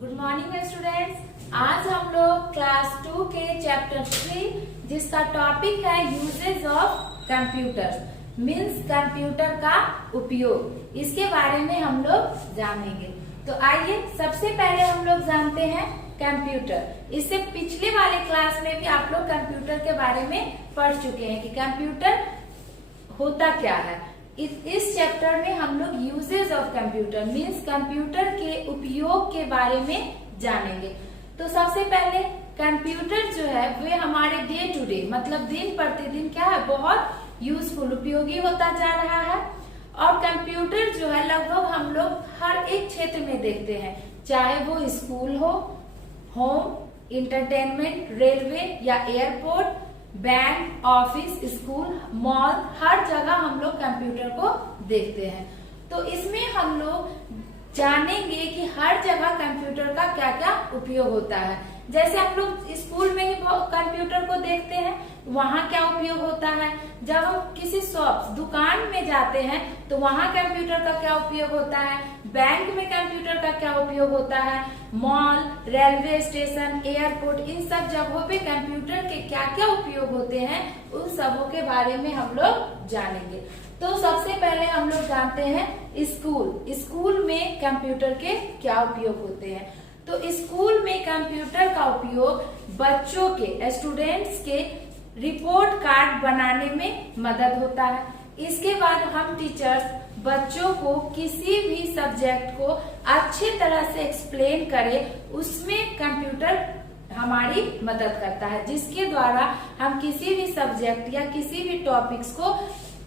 Good morning students. आज हम लोग क्लास 2 के चैप्टर 3 जिसका टॉपिक है uses of computer means computer का उपयोग, इसके बारे में हम लोग जानेंगे। तो आइए सबसे पहले हम लोग जानते हैं कंप्यूटर। इससे पिछले वाले क्लास में भी आप लोग कंप्यूटर के बारे में पढ़ चुके हैं कि कंप्यूटर होता क्या है। इस चैप्टर में हम लोग uses of computer means computer के उपयोग के बारे में जानेंगे। तो सबसे पहले कंप्यूटर जो है वे हमारे डे टू डे मतलब दिन प्रतिदिन क्या है, बहुत यूजफुल उपयोगी होता जा रहा है। और कंप्यूटर जो है लगभग हम लोग हर एक क्षेत्र में देखते हैं, चाहे वो स्कूल हो, होम, इंटरटेनमेंट, रेलवे या airport, bank, office, school, mall, हर जगह हम लोग कंप्यूटर को देखते हैं। तो इसमें हम लोग जानेंगे कि हर जगह कंप्यूटर का क्या क्या उपयोग होता है। जैसे हम लोग स्कूल में ही कंप्यूटर को देखते हैं, वहाँ क्या उपयोग होता है। जब हम किसी शॉप दुकान में जाते हैं तो वहाँ कंप्यूटर का क्या उपयोग होता है। बैंक में कंप्यूटर का क्या उपयोग होता है। मॉल, रेलवे स्टेशन, एयरपोर्ट, इन सब जगहों पे कंप्यूटर के क्या क्या उपयोग होते हैं, उन सबों के बारे में हम लोग जानेंगे। तो सबसे पहले हम लोग जानते हैं स्कूल। स्कूल में कंप्यूटर के क्या उपयोग होते हैं। तो स्कूल में कंप्यूटर का उपयोग बच्चों के स्टूडेंट्स के रिपोर्ट कार्ड बनाने में मदद होता है। इसके बाद हम टीचर्स बच्चों को किसी भी सब्जेक्ट को अच्छी तरह से एक्सप्लेन करें, उसमें कंप्यूटर हमारी मदद करता है, जिसके द्वारा हम किसी भी सब्जेक्ट या किसी भी टॉपिक्स को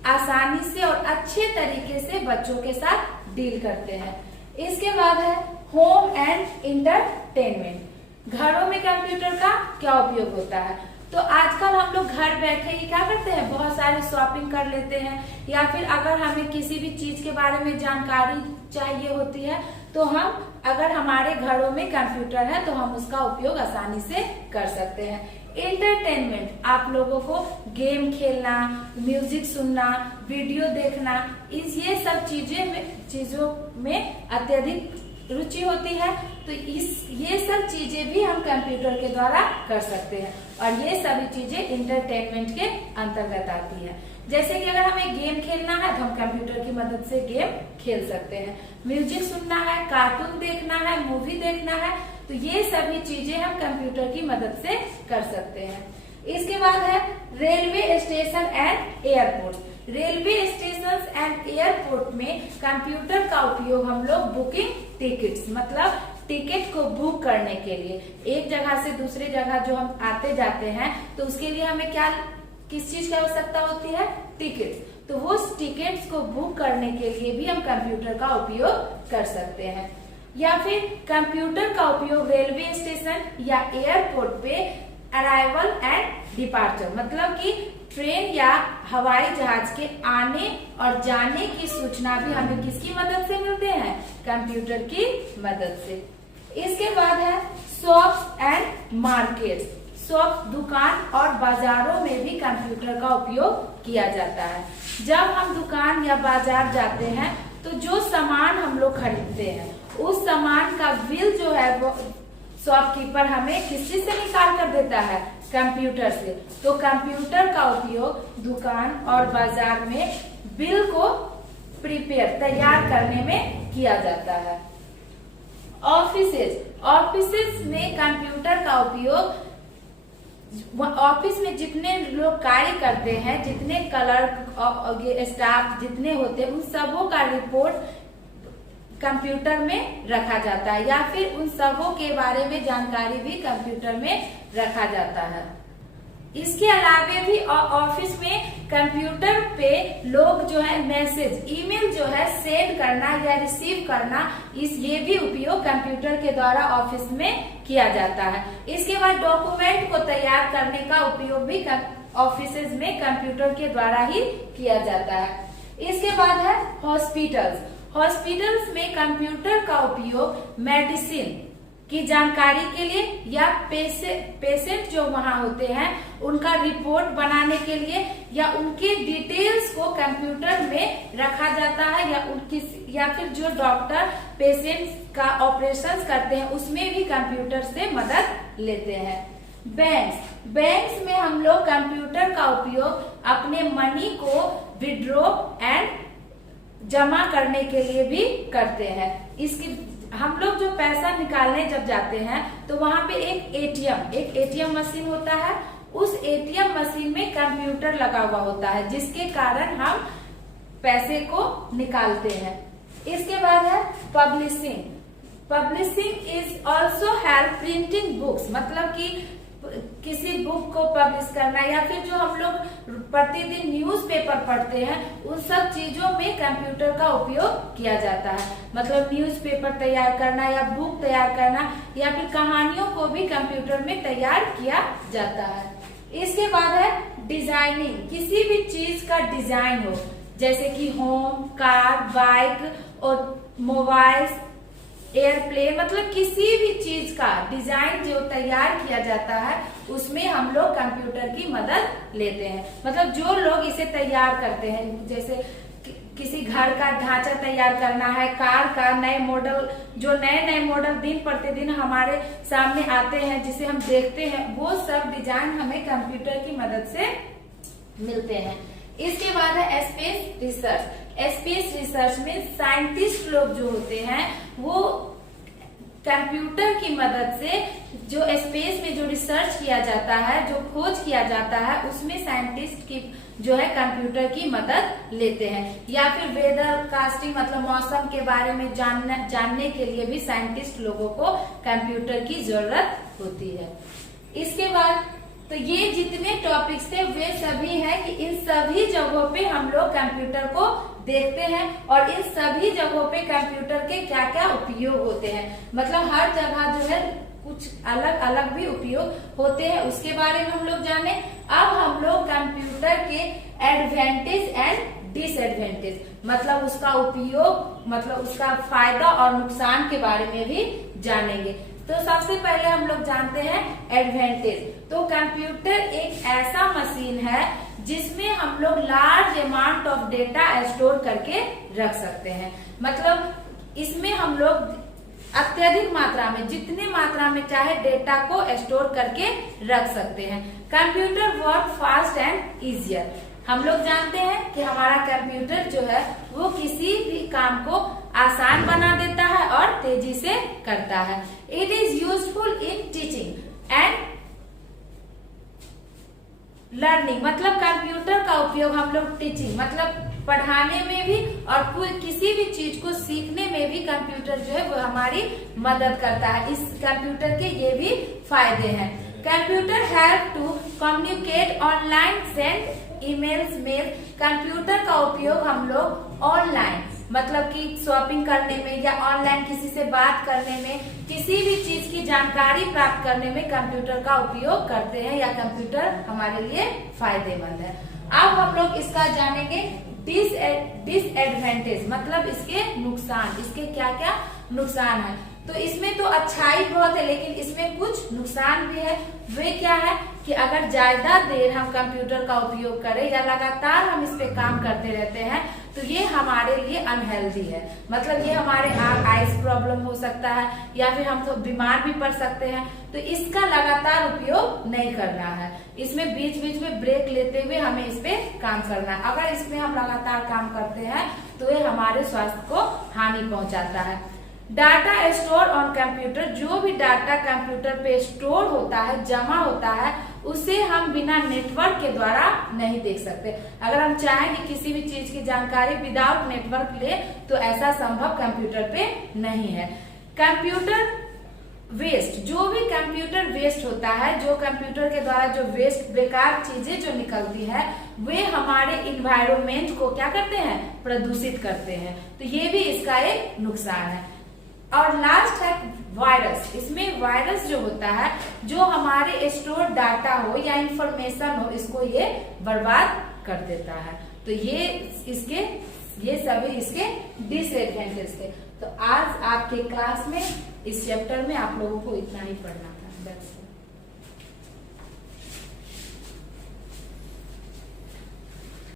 आसानी से और अच्छे तरीके से बच्चों के साथ डील करते हैं। इसके बाद है होम एंड इंटरटेनमेंट। घरों में कंप्यूटर का क्या उपयोग होता है। तो आजकल हम लोग घर बैठे ही क्या करते हैं, बहुत सारी शॉपिंग कर लेते हैं, या फिर अगर हमें किसी भी चीज के बारे में जानकारी चाहिए होती है तो हम अगर हमारे घरों में कंप्यूटर है तो हम उसका उपयोग आसानी से कर सकते हैं। एंटरटेनमेंट, आप लोगों को गेम खेलना, म्यूजिक सुनना, वीडियो देखना, ये सब चीजों में अत्यधिक रुचि होती है। तो ये सब चीजें भी हम कंप्यूटर के द्वारा कर सकते हैं और ये सभी चीजें इंटरटेनमेंट के अंतर्गत आती है। जैसे कि अगर हमें गेम खेलना है तो हम कंप्यूटर की मदद से गेम खेल सकते हैं। म्यूजिक सुनना है, कार्टून देखना है, मूवी देखना है, तो ये सभी चीजें हम कंप्यूटर की मदद से कर सकते हैं। इसके बाद है railway station and airport. Railway station and airport में कंप्यूटर का उपयोग हम लोग बुकिंग टिकट्स मतलब टिकट को बुक करने के लिए, एक जगह से दूसरी जगह जो हम आते जाते हैं तो उसके लिए हमें किस चीज की आवश्यकता होती है, टिकट। तो वो टिकट्स को बुक करने के लिए भी हम कंप्यूटर का उपयोग कर सकते हैं। या फिर कंप्यूटर का उपयोग रेलवे स्टेशन या एयरपोर्ट पे अराइवल एंड डिपार्चर मतलब कि ट्रेन या हवाई जहाज के आने और जाने की सूचना भी हमें किसकी मदद से मिलते हैं, कंप्यूटर की मदद से। इसके बाद है शॉप्स एंड मार्केट्स। शॉप दुकान और बाजारों में भी कंप्यूटर का उपयोग किया जाता है। जब हम दुकान या बाजार जाते हैं तो जो सामान हम लोग खरीदते हैं उस सामान का बिल जो है वो शॉपकीपर हमें किस चीज से निकाल कर देता है, कंप्यूटर से। तो कंप्यूटर का उपयोग दुकान और बाजार में बिल को तैयार करने में किया जाता है। ऑफिसेज में कंप्यूटर का उपयोग ऑफिस में जितने लोग कार्य करते हैं, जितने क्लर्क स्टाफ जितने होते हैं, उन सबों का रिपोर्ट कंप्यूटर में रखा जाता है या फिर उन सबों के बारे में जानकारी भी कंप्यूटर में रखा जाता है। इसके अलावा भी ऑफिस में कंप्यूटर पे लोग जो है मैसेज, ईमेल जो है सेंड करना या रिसीव करना, ये भी उपयोग कंप्यूटर के द्वारा ऑफिस में किया जाता है। इसके बाद डॉक्यूमेंट को तैयार करने का उपयोग भी ऑफिसेज में कंप्यूटर के द्वारा ही किया जाता है। इसके बाद है हॉस्पिटल्स में कंप्यूटर का उपयोग मेडिसिन की जानकारी के लिए या पेशेंट जो वहां होते हैं उनका रिपोर्ट बनाने के लिए या उनके डिटेल्स को कंप्यूटर में रखा जाता है या फिर जो डॉक्टर पेशेंट का ऑपरेशन करते हैं उसमें भी कंप्यूटर से मदद लेते हैं। बैंक्स में हम लोग कंप्यूटर का उपयोग अपने मनी को विड्रॉ एंड जमा करने के लिए भी करते हैं। इसकी हम लोग जो पैसा निकालने जब जाते हैं तो वहां पे एक एटीएम मशीन होता है। उस एटीएम मशीन में कंप्यूटर लगा हुआ होता है जिसके कारण हम पैसे को निकालते हैं। इसके बाद है publishing is also help printing books, मतलब कि किसी बुक को पब्लिश करना या फिर जो हम लोग प्रतिदिन न्यूज़पेपर पढ़ते हैं उन सब चीजों में कंप्यूटर का उपयोग किया जाता है। मतलब न्यूज़पेपर तैयार करना या बुक तैयार करना या फिर कहानियों को भी कंप्यूटर में तैयार किया जाता है। इसके बाद है डिजाइनिंग, किसी भी चीज का डिजाइन हो जैसे कि होम, कार, बाइक और मोबाइल, एयरप्लेन, मतलब किसी भी चीज का डिजाइन जो तैयार किया जाता है उसमें हम लोग कंप्यूटर की मदद लेते हैं। मतलब जो लोग इसे तैयार करते हैं, जैसे किसी घर का ढांचा तैयार करना है, कार का नए मॉडल, जो नए मॉडल दिन प्रतिदिन हमारे सामने आते हैं जिसे हम देखते हैं, वो सब डिजाइन हमें कंप्यूटर की मदद से मिलते हैं। इसके बाद है स्पेस रिसर्च। स्पेस रिसर्च में साइंटिस्ट लोग जो होते हैं वो कंप्यूटर की मदद से जो स्पेस में जो रिसर्च किया जाता है, जो खोज किया जाता है, उसमें साइंटिस्ट की जो है कंप्यूटर की मदद लेते हैं। या फिर वेदर कास्टिंग, मतलब मौसम के बारे में जानने के लिए भी साइंटिस्ट लोगों को कंप्यूटर की जरूरत होती है। इसके बाद तो ये जितने टॉपिक्स थे वे सभी हैं कि इन सभी जगहों पे हम लोग कंप्यूटर को देखते हैं और इन सभी जगहों पे कंप्यूटर के क्या क्या उपयोग होते हैं। मतलब हर जगह जो है कुछ अलग अलग भी उपयोग होते हैं, उसके बारे में हम लोग जाने। अब हम लोग कंप्यूटर के एडवांटेज एंड डिसएडवांटेज, मतलब उसका उपयोग, मतलब उसका फायदा और नुकसान के बारे में भी जानेंगे। तो सबसे पहले हम लोग जानते हैं एडवांटेज। तो कंप्यूटर एक ऐसा मशीन है जिसमें हम लोग large amount of data store करके रख सकते हैं। मतलब इसमें हम लोग अत्यधिक मात्रा में, जितने मात्रा में चाहे डेटा को स्टोर करके रख सकते हैं। Computer work fast and easier. हम लोग जानते हैं कि हमारा कंप्यूटर जो है वो किसी भी काम को आसान बना देता है और तेजी से करता है। It is useful in teaching and learning, मतलब कंप्यूटर का उपयोग हम लोग टीचिंग, मतलब पढ़ाने में भी और किसी भी चीज को सीखने में भी कंप्यूटर जो है वो हमारी मदद करता है। इस कंप्यूटर के ये भी फायदे हैं। Computer help to communicate online, send emails, mail. Computer का उपयोग हम लोग ऑनलाइन, मतलब कि शॉपिंग करने में या ऑनलाइन किसी से बात करने में, किसी भी चीज की जानकारी प्राप्त करने में कंप्यूटर का उपयोग करते हैं या कंप्यूटर हमारे लिए फायदेमंद है। अब हम लोग इसका जानेंगे डिसएडवांटेज, मतलब इसके नुकसान, इसके क्या क्या नुकसान है। तो इसमें तो अच्छाई बहुत है लेकिन इसमें कुछ नुकसान भी है। वे क्या है कि अगर ज्यादा देर हम कंप्यूटर का उपयोग करें या लगातार हम इस पे काम करते रहते हैं तो ये हमारे लिए अनहेल्दी है। मतलब ये हमारे आइज प्रॉब्लम हो सकता है या फिर हम तो बीमार भी पड़ सकते हैं। तो इसका लगातार उपयोग नहीं करना है। इसमें बीच बीच में ब्रेक लेते हुए हमें इस पे काम करना है। अगर इसमें हम लगातार काम करते हैं तो ये हमारे स्वास्थ्य को हानि पहुंचाता है। डाटा स्टोर ऑन कंप्यूटर, जो भी डाटा कंप्यूटर पे स्टोर होता है, जमा होता है, उसे हम बिना नेटवर्क के द्वारा नहीं देख सकते। अगर हम चाहें कि किसी भी चीज की जानकारी विदाउट नेटवर्क ले तो ऐसा संभव कंप्यूटर पे नहीं है। कंप्यूटर वेस्ट, जो भी कंप्यूटर वेस्ट होता है, जो कंप्यूटर के द्वारा जो वेस्ट बेकार चीजें जो निकलती है वे हमारे इन्वायरमेंट को क्या करते हैं, प्रदूषित करते हैं। तो ये भी इसका एक नुकसान है। और लास्ट है वायरस। इसमें वायरस जो होता है, जो हमारे स्टोर डाटा हो या इंफॉर्मेशन हो, इसको ये बर्बाद कर देता है। तो ये इसके ये सभी इसके डिसएडवांटेज थे। तो आज आपके क्लास में इस चैप्टर में आप लोगों को इतना ही पढ़ना था।